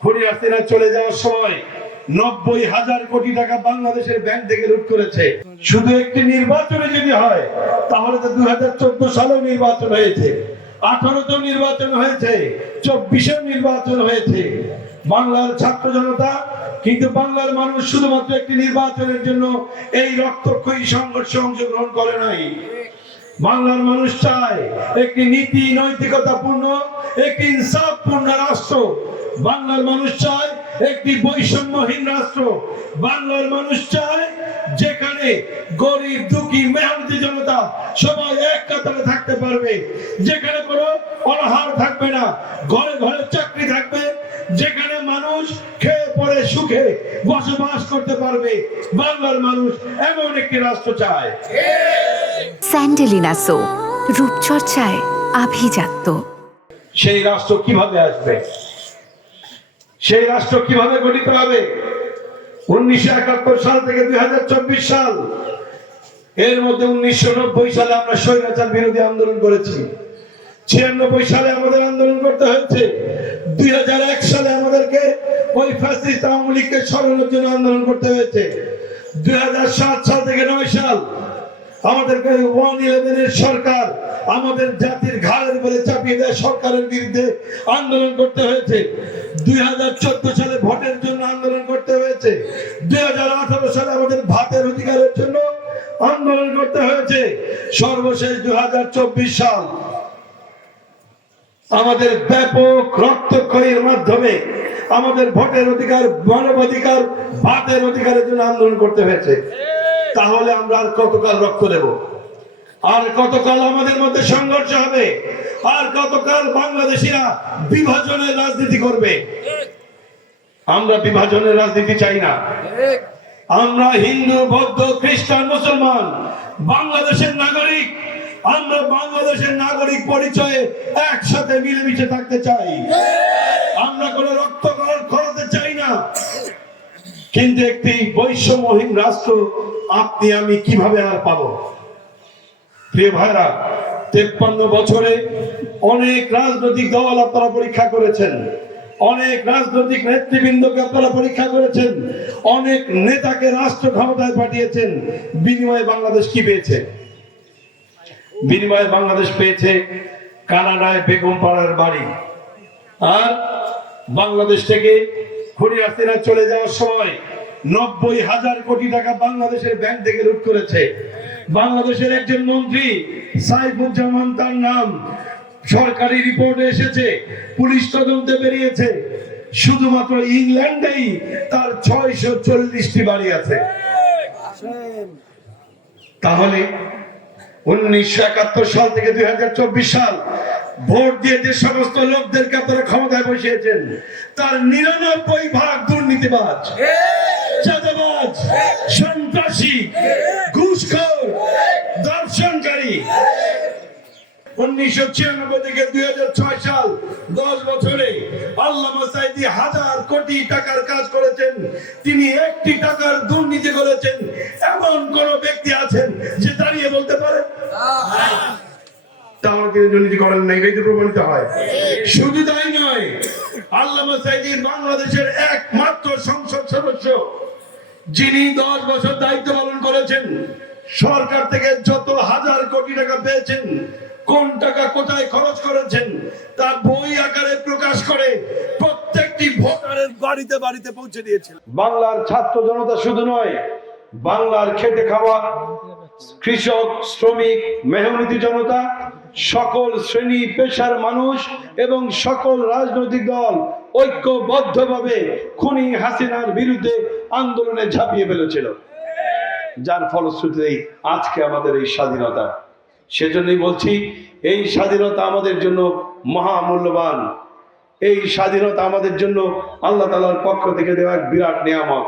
খুনি হাসিনা চলে যাওয়ার সময় 90,000 কোটি টাকা বাংলাদেশের ব্যাংক থেকে লুট করেছে। শুধু একটি নির্বাচনে যদি হয় তাহলে তো 2014 সালেও নির্বাচন হয়েছে, 18তেও নির্বাচন হয়েছে, 24এও নির্বাচন হয়েছে। বাংলার ছাত্র জনতা কিন্তু বাংলার মানুষ শুধুমাত্র একটি নির্বাচনের জন্য এই রক্তক্ষয়ী সংঘর্ষে অংশগ্রহণ করে নাই। বাংলার মানুষ চায় একটি নীতি নৈতিকতাপূর্ণ, একটি ইনসাফপূর্ণ রাষ্ট্র। বাংলার মানুষ চায় একটি বৈষম্যহীন রাষ্ট্র। বাংলার মানুষ চায় যেখানে গরিব দুঃখী মেহনতি জনতা সবাই এক কাতারে থাকতে পারবে, যেখানে কোনো অনাহার থাকবে না, ঘরে ঘরে চাকরি থাকবে, যেখানে মানুষ খেয়ে পরে সুখে বসবাস করতে পারবে। বাংলার মানুষ এমন একটি রাষ্ট্র চায়। স্যান্ডেলিনা সো, রূপচর্চায় আভিজাত্য। সেই রাষ্ট্র কিভাবে আসবে? সেই রাষ্ট্র কিভাবে গঠিত হবে? 1971 সাল থেকে 2024 সাল, এর মধ্যে 1990 সালে আমরা স্বৈরাচার বিরোধী আন্দোলন করেছি, 96 সালে আমাদের আন্দোলন করতে হয়েছে, 2001 সালে আমাদেরকে ওই ফ্যাসিস্ট আওয়ামী লীগকে সরানোর জন্য আন্দোলন করতে হয়েছে, 2007 সাল থেকে 9 সাল আমাদেরকে 111 এর সরকার আমাদের জাতির ঘাড়ের উপরে চাপিয়ে দেয় সরকারের বিরুদ্ধে আন্দোলন করতে হয়েছে, 2014 সালে ভোটের জন্য আন্দোলন করতে হয়েছে, 2018 সালে আমাদের ভাতের অধিকারের জন্য আন্দোলন করতে হয়েছে, সর্বশেষ 2024 সাল আমাদের ব্যাপক রক্তক্ষয়ের মাধ্যমে আমাদের ভোটের অধিকার, মানবাধিকার, ভাতের অধিকারের জন্য আন্দোলন করতে হয়েছে। তাহলে আমরা আর কতকাল রক্ত দেব? আর কতকাল আমাদের মধ্যে সংঘর্ষ হবে? আর কতকাল বাংলাদেশিরা বিভাজনের রাজনীতি করবে? আমরা বিভাজনের রাজনীতি চাই না। আমরা হিন্দু, বৌদ্ধ, খ্রিস্টান, মুসলমান বাংলাদেশের নাগরিক। আমরা বাংলাদেশের নাগরিক পরিচয়ে একসাথে মিলেমিশে থাকতে চাই। আমরা কোনো রক্ত খরচে চাই না। কিন্তু একটি বৈষম্যহীন রাষ্ট্র আপনি আমি কিভাবে আর পাবো? প্রিয় ভাইরা, 53 বছরে অনেক রাজনৈতিক দল আপনারা পরীক্ষা করেছেন, অনেক রাজনৈতিক নেতৃবৃন্দকে আপনারা পরীক্ষা করেছেন, অনেক নেতাকে রাষ্ট্র ক্ষমতায় পাঠিয়েছেন। বিনিময়ে বাংলাদেশ কি পেয়েছে? বিনিময়ে বাংলাদেশ পেয়েছে কানাডায় বেগম পাড়ার বাড়ি। আর বাংলাদেশ থেকে খুনি হাসিনা চলে যাওয়ার সময় 90,000 কোটি টাকা বাংলাদেশের ব্যাংক থেকে লুট করেছে। বাংলাদেশের একজন মন্ত্রী সাইফুজ্জামান, তার নাম সরকারি রিপোর্টে এসেছে, পুলিশ তদন্তে বেরিয়েছে, শুধুমাত্র ইংল্যান্ডেই তার 640টি বাড়ি আছে। তাহলে 1971 সাল থেকে 2024 সাল ভোট দিয়ে যে সমস্ত লোকদেরকে আপনারা ক্ষমতায় বসিয়েছেন তার 99% দুর্নীতিবাজ, চাঁদাবাজ, সন্ত্রাসী, ঘুষখোর, ধর্ষণকারী। 1996 থেকে 2006 সাল 10 বছরে আল্লামা সাঈদী 1000 কোটি টাকার কাজ করেছেন। তিনি একটি টাকার দুর্নীতি করেছেন এমন কোন ব্যক্তি আছেন যে দাঁড়িয়ে বলতে পারে? তাহলে তিনি দুর্নীতি করেন নাই, এই প্রমাণিত হয়। শুধু তাই নয়, আল্লামা সাঈদী বাংলাদেশের একমাত্র সংসদ সদস্য যিনি 10 বছর দায়িত্ব পালন করেছেন। সরকার থেকে যত 1000 কোটি টাকা পেয়েছেন, কোন টাকা কোথায় খরচ করেছেন তা বই আকারে প্রকাশ করে প্রত্যেকটি ভোটারের বাড়িতে বাড়িতে পৌঁছে দিয়েছেন। বাংলার ছাত্র জনতা শুধু নয়, বাংলার খেটে খাওয়া কৃষক, শ্রমিক, মেহনতি জনতা, সকল শ্রেণী পেশার মানুষ এবং সকল রাজনৈতিক দল ঐক্যবদ্ধভাবে খুনি হাসিনার বিরুদ্ধে আন্দোলনে ঝাঁপিয়ে ফেলেছিল, যার ফলশ্রুতিতে আজকে আমাদের এই স্বাধীনতা। সেজন্যই বলছি, এই স্বাধীনতা আমাদের জন্য মহামূল্যবান। এই স্বাধীনতা আমাদের জন্য আল্লাহ তাআলার পক্ষ থেকে দেওয়া এক বিরাট নিয়ামত।